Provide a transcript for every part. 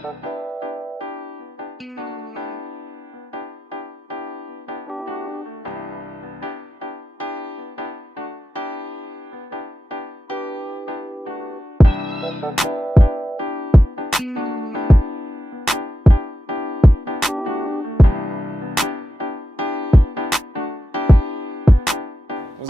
What's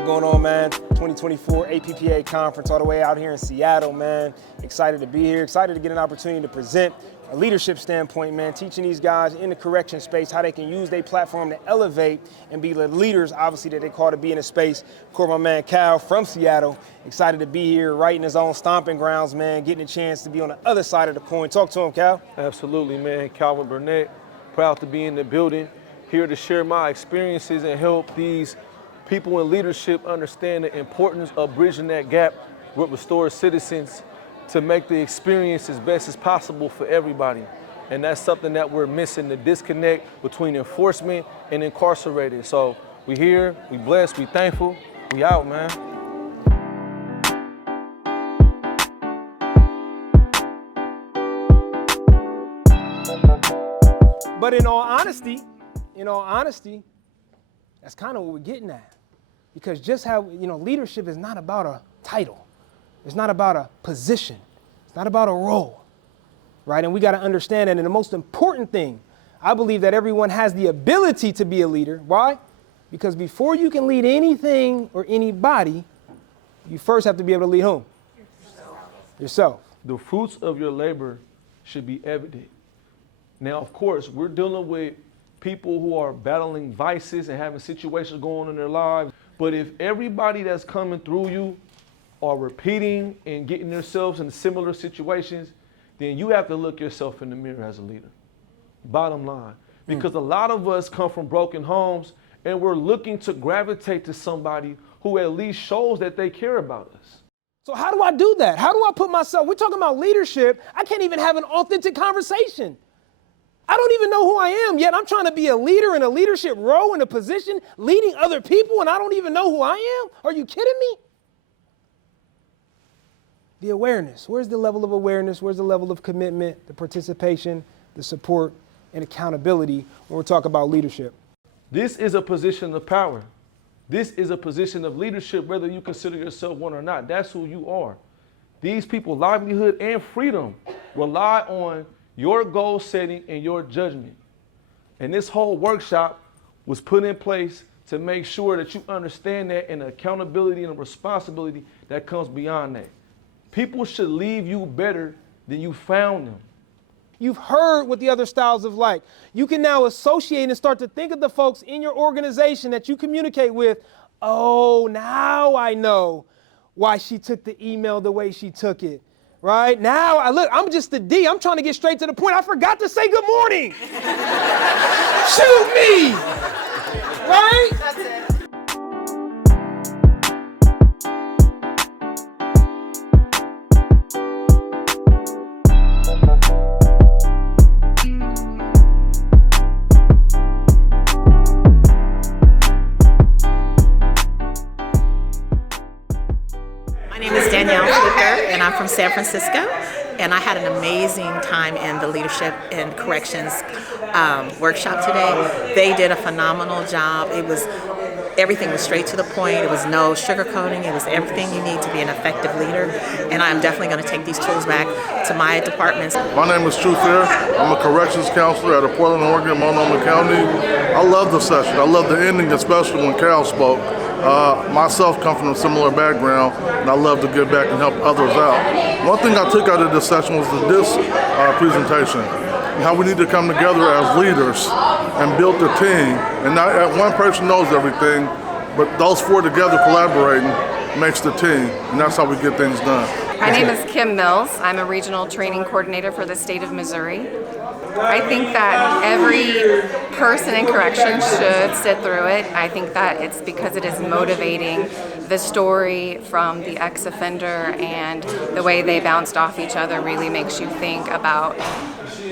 going on, man? 2024 APPA conference all the way out here in Seattle, man. Excited to be here, excited to get an opportunity to present a leadership standpoint, man, teaching these guys in the correction space how they can use their platform to elevate and be the leaders, obviously, that they call to be in a space. Of course, my man Cal from Seattle, excited to be here, right in his own stomping grounds, man, getting a chance to be on the other side of the coin. Talk to him, Cal. Absolutely, man. Calvin Burnett, proud to be in the building, here to share my experiences and help these people in leadership understand the importance of bridging that gap with restored citizens to make the experience as best as possible for everybody. And that's something that we're missing, the disconnect between enforcement and incarcerated. So we here, we blessed, we thankful, we out, man. But in all honesty, that's kind of what we're getting at. Because just how, leadership is not about a title. It's not about a position. It's not about a role, right? And we got to understand that. And the most important thing, I believe that everyone has the ability to be a leader. Why? Because before you can lead anything or anybody, you first have to be able to lead whom? Yourself. The fruits of your labor should be evident. Now, of course, we're dealing with people who are battling vices and having situations going on in their lives. But if everybody that's coming through you are repeating and getting themselves in similar situations, then you have to look yourself in the mirror as a leader. Bottom line. Because a lot of us come from broken homes and we're looking to gravitate to somebody who at least shows that they care about us. So how do I do that? How do I put myself, we're talking about leadership, I can't even have an authentic conversation. I don't even know who I am, yet I'm trying to be a leader in a leadership role, in a position, leading other people, and I don't even know who I am? Are you kidding me? The awareness. Where's the level of awareness? Where's the level of commitment, the participation, the support, and accountability when we're talking about leadership? This is a position of power. This is a position of leadership, whether you consider yourself one or not. That's who you are. These people's livelihood and freedom rely on your goal setting and your judgment. And this whole workshop was put in place to make sure that you understand that, and the accountability and the responsibility that comes beyond that. People should leave you better than you found them. You've heard what the other styles of like. You can now associate and start to think of the folks in your organization that you communicate with. Oh, now I know why she took the email the way she took it. Right now, I'm just the D. I'm trying to get straight to the point. I forgot to say good morning. Shoot me. Right? That's it. And I'm from San Francisco, and I had an amazing time in the leadership and corrections workshop today. They did a phenomenal job. Everything was straight to the point. It was no sugarcoating. It was everything you need to be an effective leader. And I'm definitely going to take these tools back to my departments. My name is Truth Fair. I'm a corrections counselor at Portland, Oregon, Multnomah County. I love the session. I love the ending, especially when Cal spoke. Myself come from a similar background, and I love to give back and help others out. One thing I took out of this session was this presentation, and how we need to come together as leaders and build a team. And not one person knows everything, but those four together collaborating makes the team, and that's how we get things done. My name is Kim Mills. I'm a regional training coordinator for the state of Missouri. I think that every person in corrections should sit through it. I think that it's because it is motivating. The story from the ex-offender and the way they bounced off each other really makes you think about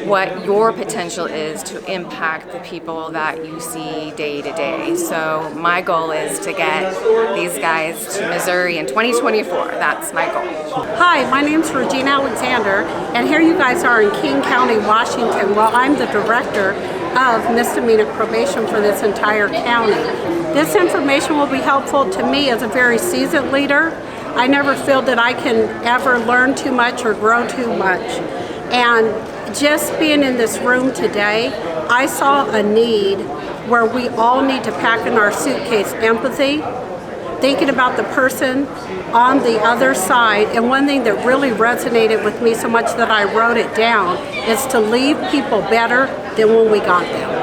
what your potential is to impact the people that you see day to day. So my goal is to get these guys to Missouri in 2024. That's my goal. Hi, my name's Regina Alexander, and here you guys are in King County, Washington. Well, I'm the director of misdemeanor probation for this entire county. This information will be helpful to me as a very seasoned leader. I never feel that I can ever learn too much or grow too much. And just being in this room today, I saw a need where we all need to pack in our suitcase empathy, thinking about the person on the other side. And one thing that really resonated with me so much that I wrote it down is to leave people better than when we got them.